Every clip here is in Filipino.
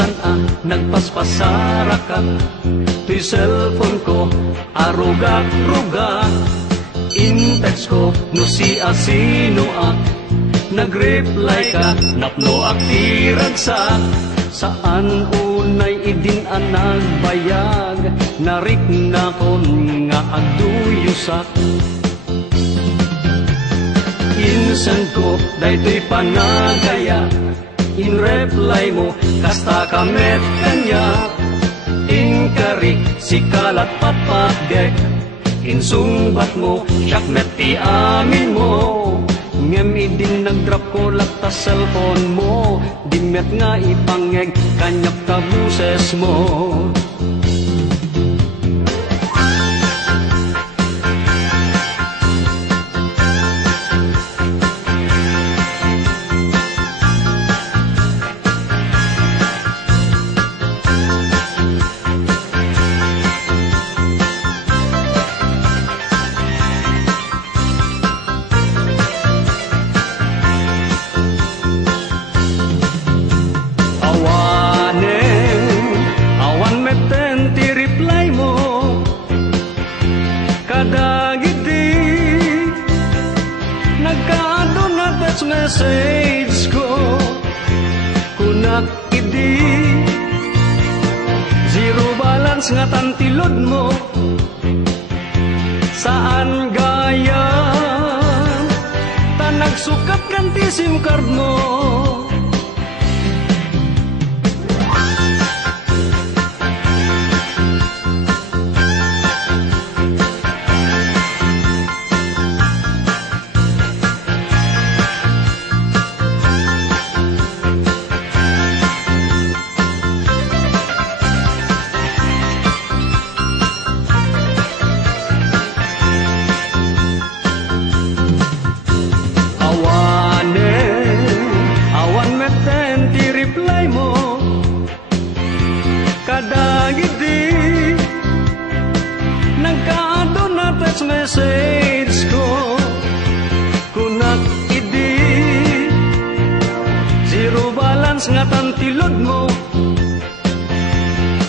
Insan nagpaspasara ka, to'y cellphone ko arugak-rugak. In-text ko no siya sino nag-reply ka, napno aktiragsak. Saan unay idin nagbayag, narik na kon nga agduyusak. Insan ko daytoy panagaya, in reply mo kasta kamet kanya. Inkarik si kalat papagdek, insungbat mo syakmet ti amin mo. Ngem idin nagdrap ko lakta cellphone mo, dimet nga ipangeg kanyak kabuses mo. Awan meten ti reply mo, kadagiti nagkaado na text message ko. Kunak idi zero balance nga tantilod mo. Saan gaya ta nagsukat kanti SIM card mo. Awan meten ti reply mo, kadagiti nagkaado na text message ko. Kunak idi zero balance nga tantilod mo.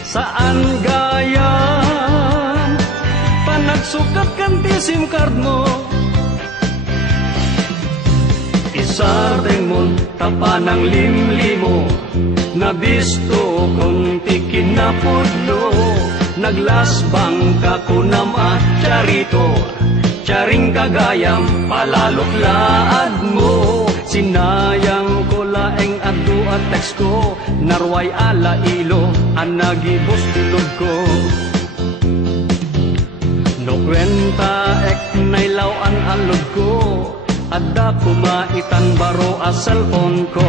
Saan gaya panagsukat kanti SIM card mo. Isardeng mon tapanang limlimo, nabisto kung tikin na podlo. Naglasbang ka kunam charito, charing kagayam palalok-laad mo. Sinayang ko laeng adu at text ko, narway ala ilo ang nagibos tulog ko. No kwenta ek nailaw ang alog ko, adda kumaitan baro a cellphone ko.